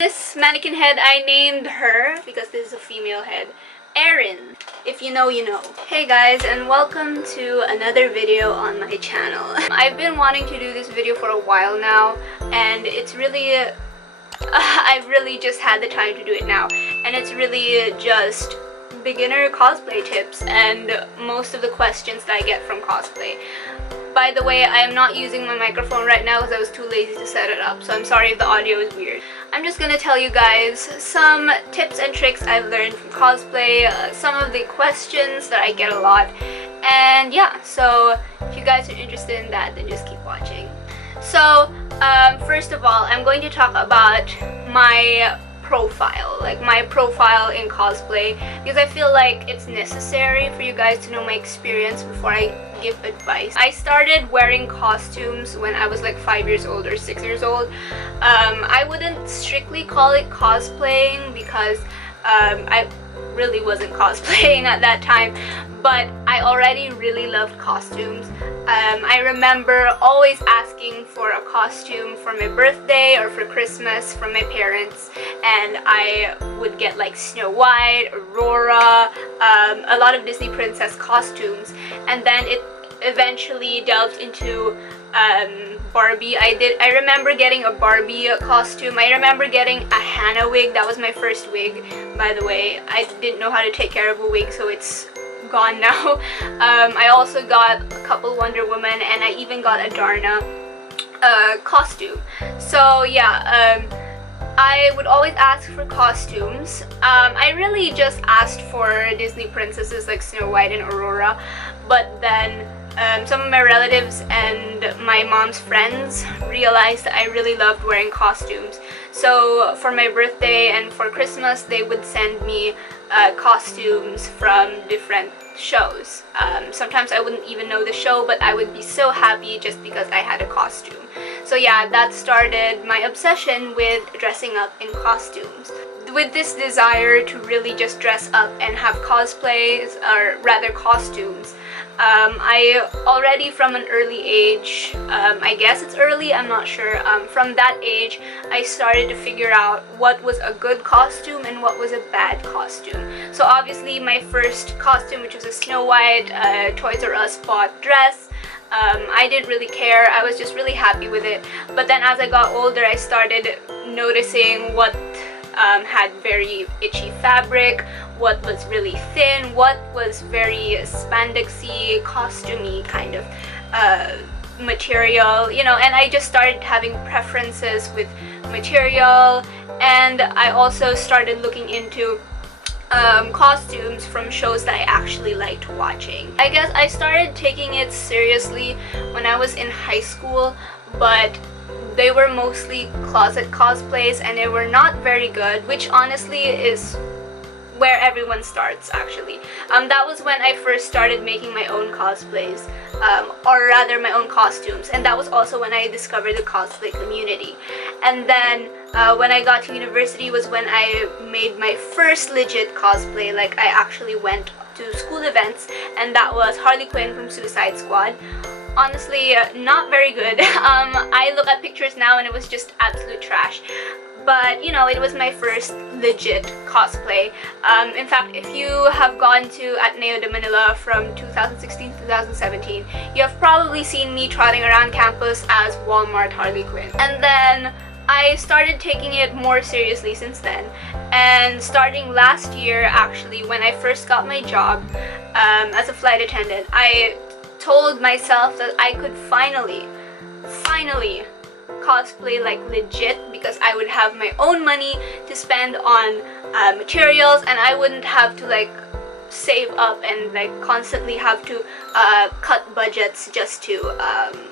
This mannequin head, I named her, because this is a female head, Erin. If you know, you know. Hey guys, and welcome to another video on my channel. I've been wanting to do this video for a while now, and it's really I've really just had the time to do it now, and it's really just beginner cosplay tips and most of the questions that I get from cosplay. By the way, I am not using my microphone right now because I was too lazy to set it up, so I'm sorry if the audio is weird. I'm just gonna tell you guys some tips and tricks I've learned from cosplay, some of the questions that I get a lot, and yeah, so if you guys are interested in that, then just keep watching. So, first of all, I'm going to talk about my profile, like my profile in cosplay, because I feel like it's necessary for you guys to know my experience before I give advice. I started wearing costumes when I was like 5 years old or 6 years old. I wouldn't strictly call it cosplaying because I really wasn't cosplaying at that time, but I already really loved costumes. I remember always asking for a costume for my birthday or for Christmas from my parents, and I would get like Snow White, Aurora, a lot of Disney princess costumes, and then it eventually delved into Barbie. I remember getting a Barbie costume. I remember getting a Hannah wig. That was my first wig, by the way. I didn't know how to take care of a wig, so it's gone now. I also got a couple Wonder Woman, and I even got a Darna costume. So yeah, I would always ask for costumes. I really just asked for Disney princesses like Snow White and Aurora, but then some of my relatives and my mom's friends realized that I really loved wearing costumes. So for my birthday and for Christmas, they would send me costumes from different shows. Sometimes I wouldn't even know the show, but I would be so happy just because I had a costume. So yeah, that started my obsession with dressing up in costumes. With this desire to really just dress up and have cosplays, or rather costumes, I already from an early age, I guess it's early, I'm not sure, from that age I started to figure out what was a good costume and what was a bad costume. So obviously my first costume, which was a Snow White Toys R Us bought dress, I didn't really care, I was just really happy with it. But then as I got older, I started noticing what had very itchy fabric, what was really thin, what was very spandexy, costumey kind of material, you know, and I just started having preferences with material, and I also started looking into costumes from shows that I actually liked watching. I guess I started taking it seriously when I was in high school, but they were mostly closet cosplays and they were not very good, which honestly is where everyone starts actually. That was when I first started making my own cosplays, or rather my own costumes, and that was also when I discovered the cosplay community. And then when I got to university was when I made my first legit cosplay, like I actually went to school events, and that was Harley Quinn from Suicide Squad. Honestly, not very good. I look at pictures now and it was just absolute trash. But, you know, it was my first legit cosplay. In fact, if you have gone to Ateneo de Manila from 2016 to 2017, you have probably seen me trotting around campus as Walmart Harley Quinn. And then I started taking it more seriously since then. And starting last year, actually, when I first got my job as a flight attendant, I told myself that I could finally cosplay like legit, because I would have my own money to spend on materials, and I wouldn't have to like save up and like constantly have to cut budgets just to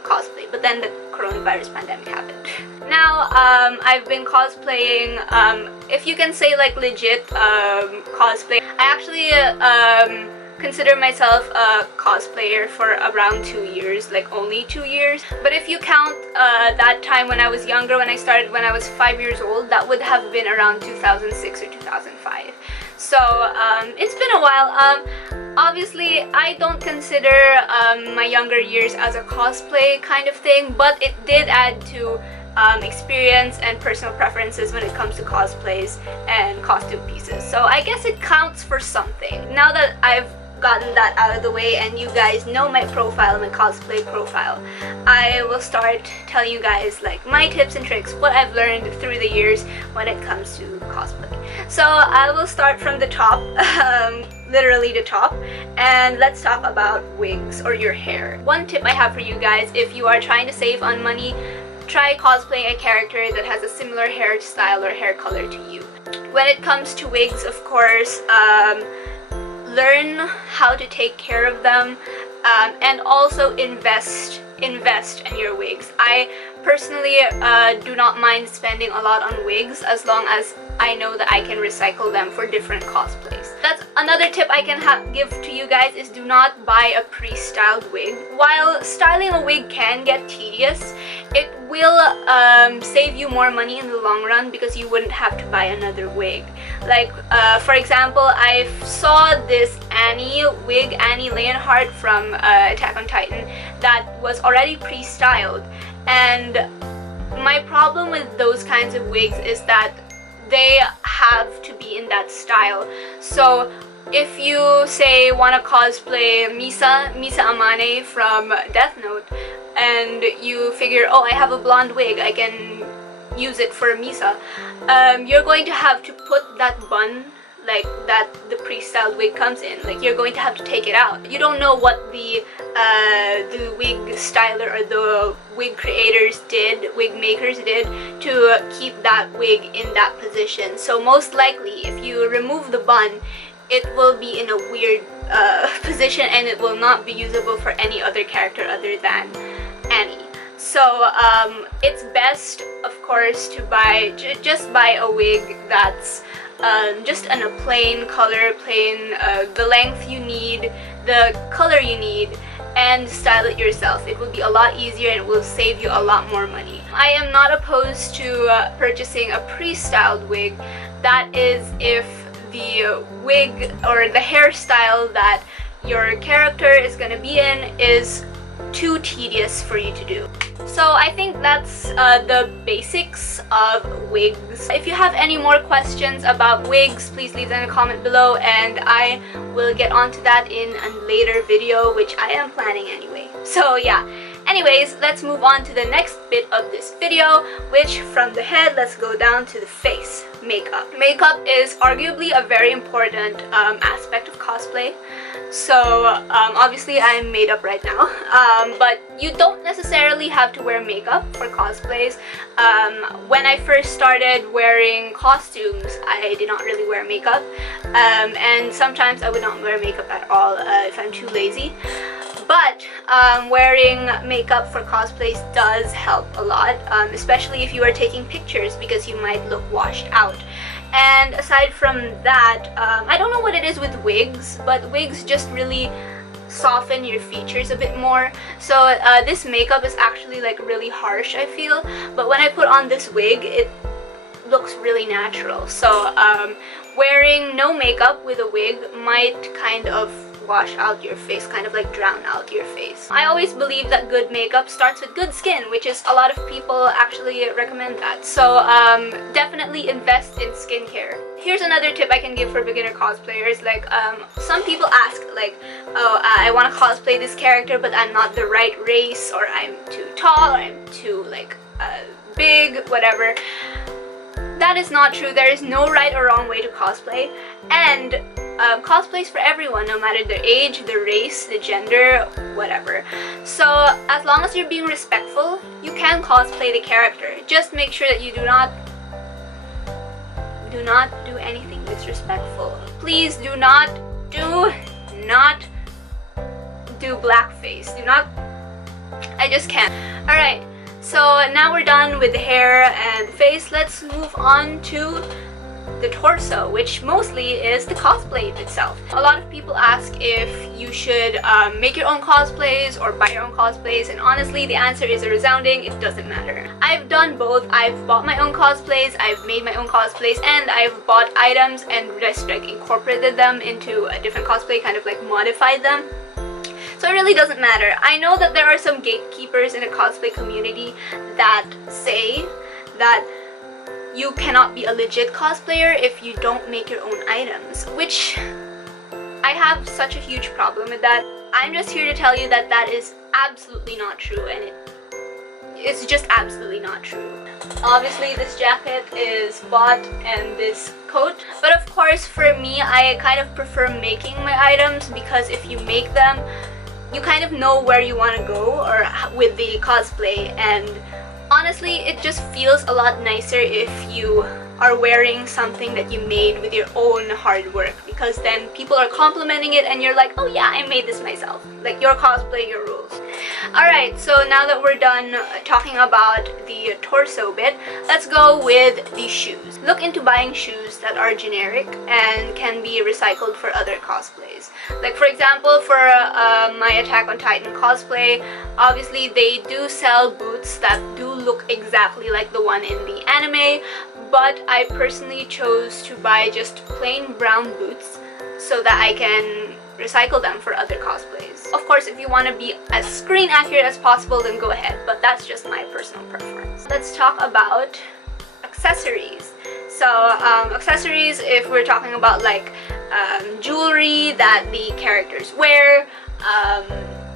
cosplay. But then the coronavirus pandemic happened. Now I've been cosplaying, if you can say like legit cosplay. I actually consider myself a cosplayer for around 2 years, like only 2 years. But if you count that time when I was younger, when I started when I was 5 years old, that would have been around 2006 or 2005. So it's been a while. Obviously, I don't consider my younger years as a cosplay kind of thing, but it did add to experience and personal preferences when it comes to cosplays and costume pieces. So I guess it counts for something. Now that I've gotten that out of the way and you guys know my profile, my cosplay profile, I will start telling you guys like my tips and tricks, what I've learned through the years when it comes to cosplay. So I will start from the top, literally the top, and let's talk about wigs or your hair. One tip I have for you guys, if you are trying to save on money, try cosplaying a character that has a similar hairstyle or hair color to you. When it comes to wigs, of course, learn how to take care of them, and also invest in your wigs. I personally do not mind spending a lot on wigs as long as I know that I can recycle them for different cosplays. That's another tip I can give to you guys, is do not buy a pre-styled wig. While styling a wig can get tedious, it will save you more money in the long run because you wouldn't have to buy another wig. Like for example, I saw this Annie wig, Annie Leonhardt from Attack on Titan, that was already pre-styled, and my problem with those kinds of wigs is that they have to be in that style. So if you say want to cosplay Misa Amane from Death Note, and you figure, oh, I have a blonde wig, I can use it for Misa, you're going to have to put that bun like that the pre-styled wig comes in, like you're going to have to take it out. You don't know what the wig styler or the wig creators did, wig makers did, to keep that wig in that position. So most likely, if you remove the bun, it will be in a weird position and it will not be usable for any other character other than Annie. So it's best, of course, to just buy a wig that's just in a plain color, the length you need, the color you need, and style it yourself. It will be a lot easier and it will save you a lot more money. I am not opposed to purchasing a pre-styled wig. That is if the wig or the hairstyle that your character is going to be in is too tedious for you to do. So I think that's the basics of wigs. If you have any more questions about wigs, please leave them in a comment below and I will get onto that in a later video, which I am planning anyway. So yeah, anyways, let's move on to the next bit of this video, which from the head, let's go down to the face. Makeup. Makeup is arguably a very important aspect of cosplay. So obviously I'm made up right now, but you don't necessarily have to wear makeup for cosplays. When I first started wearing costumes, I did not really wear makeup, and sometimes I would not wear makeup at all if I'm too lazy. But wearing makeup for cosplays does help a lot, especially if you are taking pictures, because you might look washed out. And aside from that, I don't know what it is with wigs, but wigs just really soften your features a bit more. So this makeup is actually like really harsh, I feel, but when I put on this wig, it looks really natural. So wearing no makeup with a wig might kind of wash out your face, kind of like drown out your face. I always believe that good makeup starts with good skin, which is a lot of people actually recommend that. So definitely invest in skincare. Here's another tip I can give for beginner cosplayers. Like some people ask like, oh, I want to cosplay this character but I'm not the right race, or I'm too tall, or I'm too like big, whatever. That is not true. There is no right or wrong way to cosplay, and cosplays for everyone, no matter their age, their race, the gender, whatever. So as long as you're being respectful, you can cosplay the character. Just make sure that you do not do anything disrespectful. Please do not do blackface. I just can't. Alright, so now we're done with the hair and the face. Let's move on to the torso, which mostly is the cosplay itself. A lot of people ask if you should make your own cosplays or buy your own cosplays, and honestly the answer is a resounding it doesn't matter. I've done both. I've bought my own cosplays, I've made my own cosplays, and I've bought items and just like incorporated them into a different cosplay, kind of like modified them. So it really doesn't matter. I know that there are some gatekeepers in the cosplay community that say that you cannot be a legit cosplayer if you don't make your own items, which I have such a huge problem with that. I'm just here to tell you that that is absolutely not true, and it's just absolutely not true. Obviously this jacket is bought and this coat, but of course for me I kind of prefer making my items, because if you make them you kind of know where you want to go or with the cosplay, and honestly it just feels a lot nicer if you are wearing something that you made with your own hard work, because then people are complimenting it and you're like, oh yeah, I made this myself. Like, your cosplay, your rules. Alright, so now that we're done talking about the torso bit, let's go with the shoes. Look into buying shoes that are generic and can be recycled for other cosplays. Like, for example, for my Attack on Titan cosplay, obviously they do sell boots that do look exactly like the one in the anime, but I personally chose to buy just plain brown boots so that I can recycle them for other cosplays. Of course, if you want to be as screen accurate as possible, then go ahead, but that's just my personal preference. Let's talk about accessories. So accessories, if we're talking about like jewelry that the characters wear,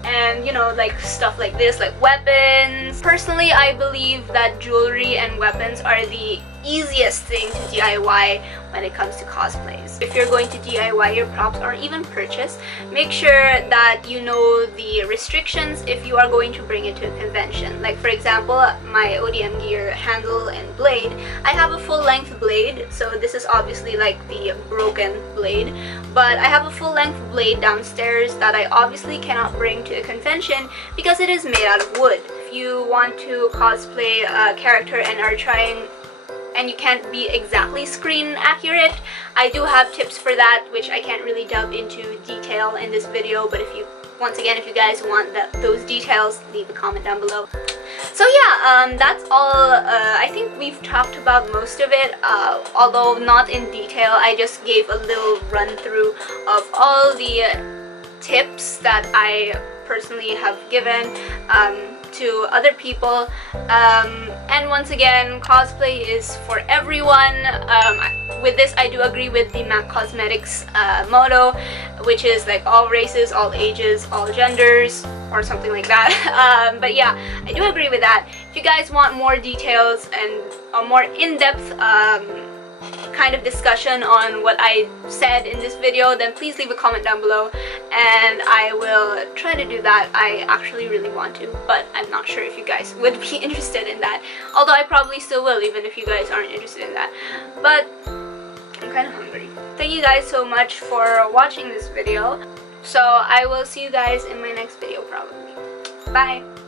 and you know, like stuff like this, like weapons. Personally, I believe that jewelry and weapons are the easiest thing to DIY when it comes to cosplays. If you're going to DIY your props or even purchase, make sure that you know the restrictions if you are going to bring it to a convention. Like, for example, my ODM gear handle and blade, I have a full-length blade, so this is obviously like the broken blade, but I have a full-length blade downstairs that I obviously cannot bring to a convention because it is made out of wood. If you want to cosplay a character and are trying and you can't be exactly screen accurate, I do have tips for that, which I can't really delve into detail in this video, but if you, once again, if you guys want those details, leave a comment down below. So yeah, that's all. I think we've talked about most of it, although not in detail. I just gave a little run through of all the tips that I personally have given to other people, and once again, cosplay is for everyone. With this, I do agree with the MAC Cosmetics motto, which is like all races, all ages, all genders, or something like that. But yeah, I do agree with that. If you guys want more details and a more in-depth kind of discussion on what I said in this video, then please leave a comment down below and I will try to do that. I actually really want to, but I'm not sure if you guys would be interested in that, although I probably still will, even if you guys aren't interested in that. But I'm kind of hungry. Thank you guys so much for watching this video, so I will see you guys in my next video probably. Bye!